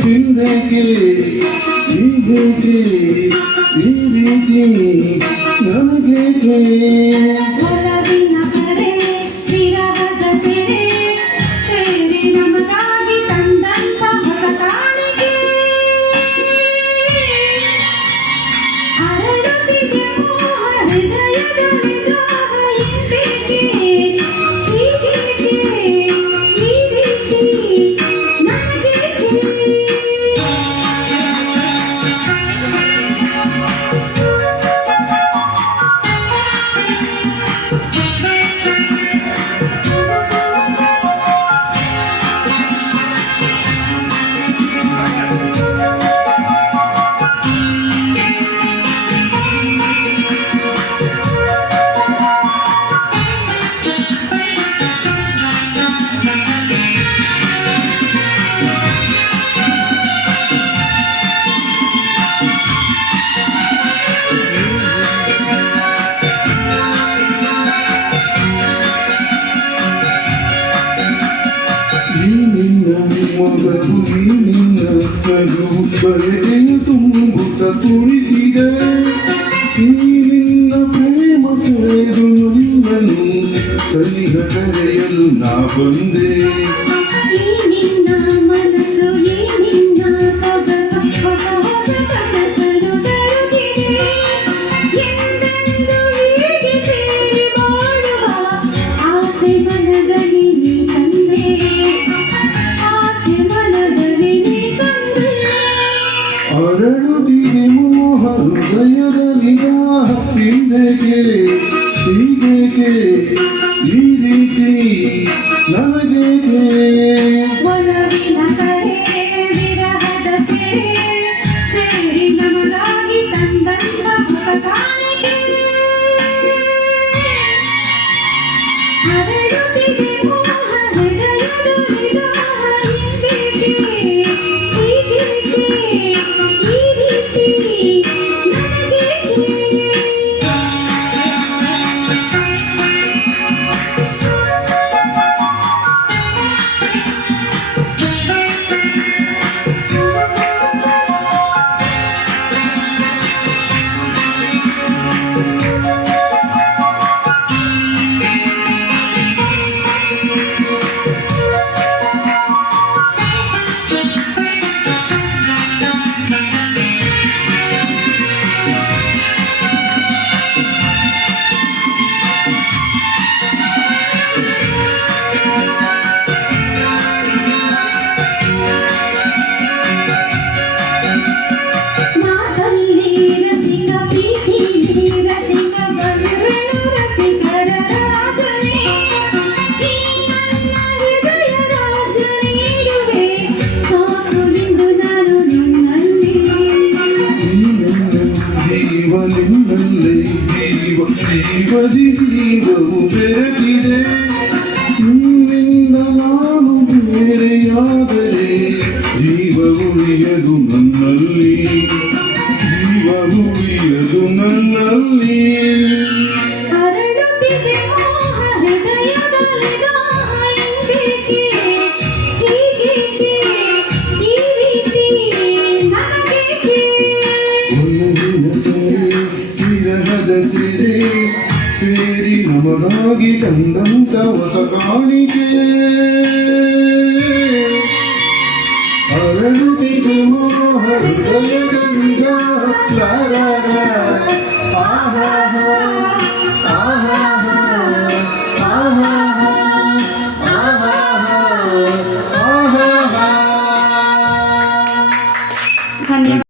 ಹಿಂದಕ್ಕೆ ಹೀಗೆ ಈ ರೀತಿ ನನಗೇಕೆ ಬರೆಯು ತುಂಬುತ್ತ ತುಳಿಸಿದೆ ನಿನ್ನ ಪ್ರೇಮ ಸುರಿದು ನನ್ನನ್ನು ಕಲಿಗರೆಯಲು ನಾ ಬಂದೆ ಅರಳುತ್ತಿದೆ ಮೋಹ ಹೃದಯದ ನಿಗಾಹ ಹಿಂದಕ್ಕೆ ಹೀಗೇಕೆ ಈ ರೀತಿ ನನಗೇಕೆ ಒಲವಿನ ಕರೆ ವಿರಹದ ಸೆರೆ ಸೇರಿ ನಮಗಾಗಿ ತಂದಂತ ಹೊಸ ಕಾಣಿಕೆ ಅರಳುತ್ತಿದೆ ಮೋಹ ಹೃದಯದ ನಿಗಾಹ ಹಿಂದಕ್ಕೆ ಜೀವವು ಬೆರೆತಿದೆ ನಿನ್ನಿಂದ ನಾನು ಬೇರೆಯಾದರೆ ಜೀವ ಉಳಿಯದು ನನ್ನಲ್ಲಿ ಜೀವ ಉಳಿಯದು ನನ್ನಲ್ಲಿ ಸೇರಿ ನಮಗಾಗಿ ತಂದಂತ ಹೊಸ ಕಾಣಿಕೆ ಅರಳುತ್ತಿದೆ ಮೋಹ ಹೃದಯದ ನಿಜ ಆಹಾ ಆಹಾ